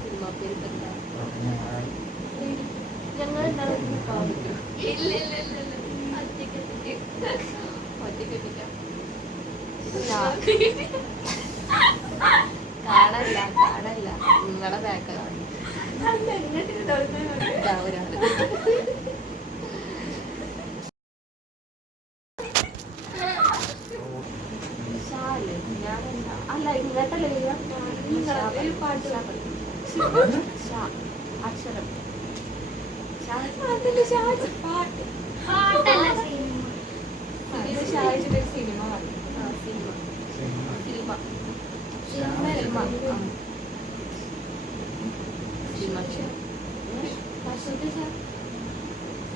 Cinema പേരല്ലേ? ഞങ്ങൾ കാടല്ല കാടല്ല നിങ്ങളെ ബാക്ക് അല്ല ഇങ്ങോട്ടല്ലേ പാട്ട് അക്ഷരം സിനിമ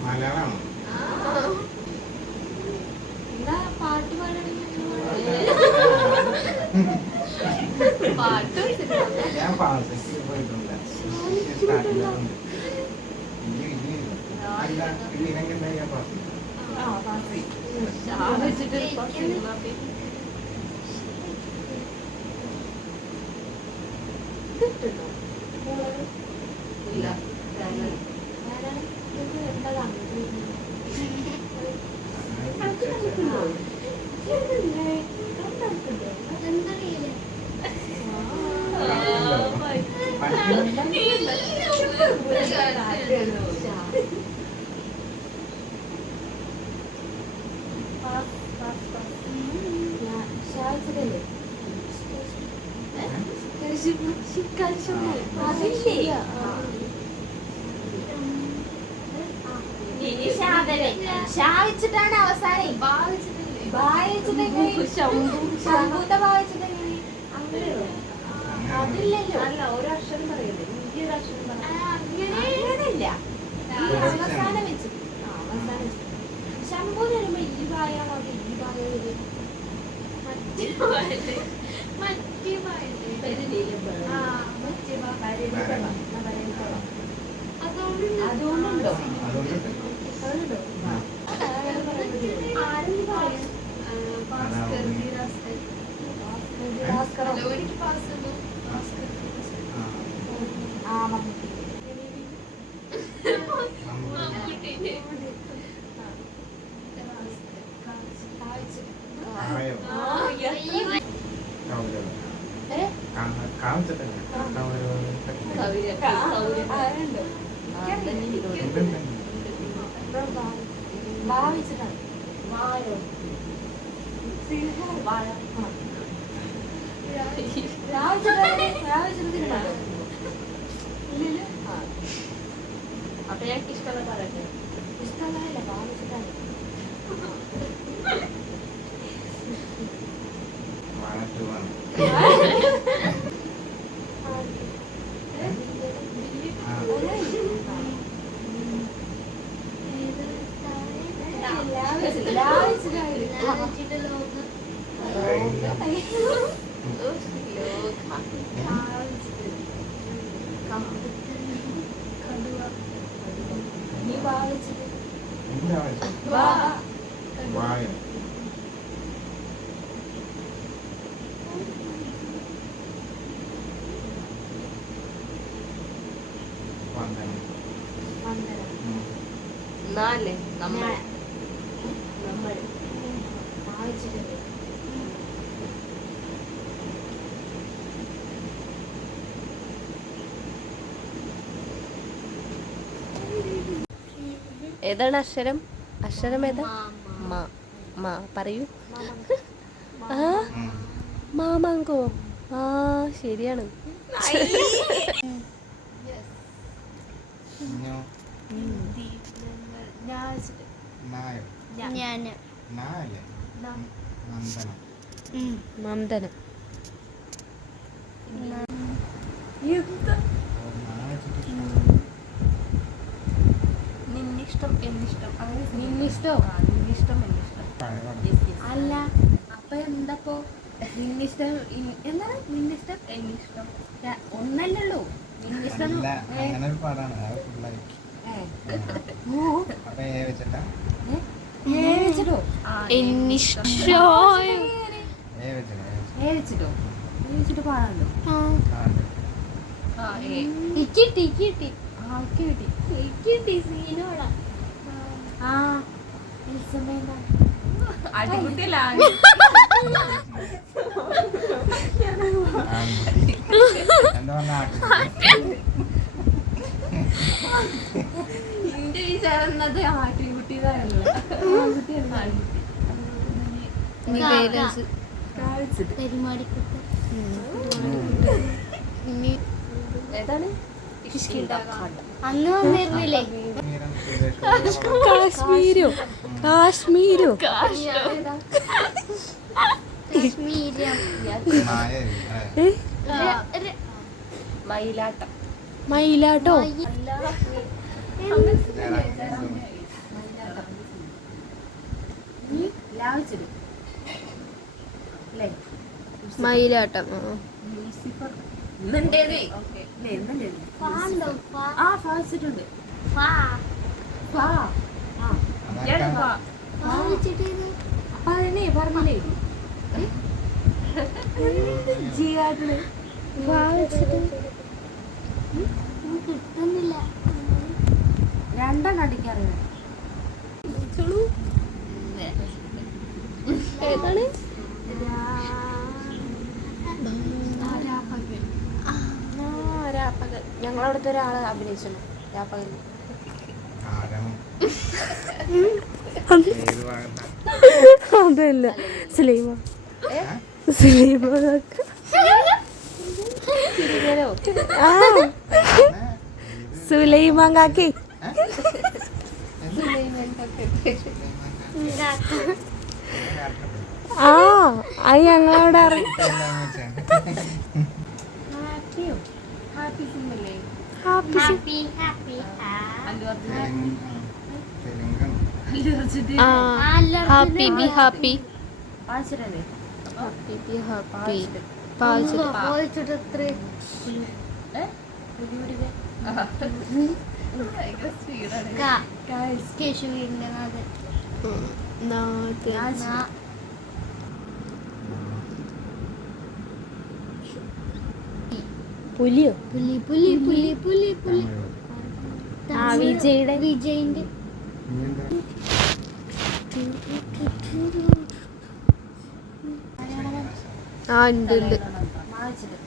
മലയാളമാണോ? എന്താ പാട്ട് പാട്ട് ഞാൻ പാസക്ക് പോയിട്ടുണ്ട്. ാണ് അവസാനം അതില്ലല്ലോ. അല്ല ഒരക്ഷരം പറയല്ലേ, ഇന്ത്യയുടെ അക്ഷരം അങ്ങനെയല്ല. അവസാനം വെച്ചിട്ട് അവസാനം ശംഭു വരുമ്പോ ഈ ഭാഗമാണോ അത് ഈ ഭാഗം അതുകൊണ്ടുണ്ടോ? ഭാവിച്ചിട്ടാണ് വാഴോ വാഴ അപ്പൊ ഞങ്ങൾക്ക് ഇഷ്ടമുള്ള പറയട്ടെ. ഇഷ്ടമുള്ളതല്ല ഭാവിച്ചിട്ടാണ്. എന്നാലേ നമ്മൾ വായിച്ചിട്ടുണ്ട്. ഏതാണ് അക്ഷരം? അക്ഷരം ഏതാ? മാ മാ പറയൂ. ആ മാമാങ്കോ. ആ ശരിയാണ്. നന്ദന എന്താ മാ വെച്ചിട്ട് നിന്നിഷ്ടം എന്നിഷ്ടം അങ്ങനെ നിന്നിഷ്ടോ? നിന്നിഷ്ടം എന്നിഷ്ടം പഴയ പടം. Yes, yes. അല്ല അപ്പൊ എന്തപ്പോ നിന്നിഷ്ടം എന്താണ് നിന്നിഷ്ടം എന്നിഷ്ടം ഒന്നല്ലല്ലോ നിന്നിഷ്ടം അല്ല, അങ്ങനെ ഒരു പടാണ് അത് ഫുള്ളായിട്ട്. അപ്പൊ ഏ വെച്ചിട്ടാ വെച്ചിട്ടോ എന്നിഷ്ടം ഏ വെച്ചിട്ടാ വെച്ചിട്ടോ വെച്ചിട്ട് പാടാണ്ടോ കിട്ടി കിട്ടി ആൾക്ക് കിട്ടി കിട്ടി സീനോടാ ആ എൽസമ്മേന്താ അടികുട്ടിയിലാണ് എന്താ പറഞ്ഞ എന്റെ വിചാരുന്നത് ആട്ടിൻകുട്ടിയതാണല്ലോ ഏതാണ് അന്ന് വന്നിരുന്നില്ലേ കാശ്മീരോ കാശ്മീരോ കാശ്മീരം മയിലാട്ടം മയിലാട്ടോ ലാവിച്ചിടും അല്ലേ മയിലാട്ടം ഇന്നുണ്ടേന്നേ ഫാണ്ടോ ആ ഫാസിട്ടുണ്ട് ഫാ ഫാ ആ ഫാ വെച്ചിട്ട് അപ്പൊ അതിനെ പറഞ്ഞില്ലേ ജീവാട്ടില് കിട്ടുന്നില്ല രണ്ടെണ്ണം അടിക്കറിയാം ഏതാണ് രാപ്പകൽ ഞങ്ങളവിടുത്തെ ഒരാള് അഭിനയിച്ചു രാപ്പകൽ ഏത് ഭാഗത്താ അതല്ല സുലൈമ സുലൈമ സുലൈമാൻ കാക്കി ആ അത് ഞങ്ങളവിടെ ഹാപ്പിയോ ഹാപ്പി സിംഗല്ലേ ഹാപ്പി ഹാപ്പി ഹാപ്പി തെലുങ്കാണ് ഹാപ്പി ബി ഹാപ്പി പാച്ചിട്ടല്ലേ ഹാപ്പി ബി ഹാപ്പി പോയിച്ചിട്ട് എത്ര കേശുവിന്റെ പുലിയോ പുലി പുലി പുലി പുലി പുലി ആ വിജയുടെ വിജയിന്റെ ആ ഉണ്ട് ഉണ്ട് വായിച്ചിട്ട്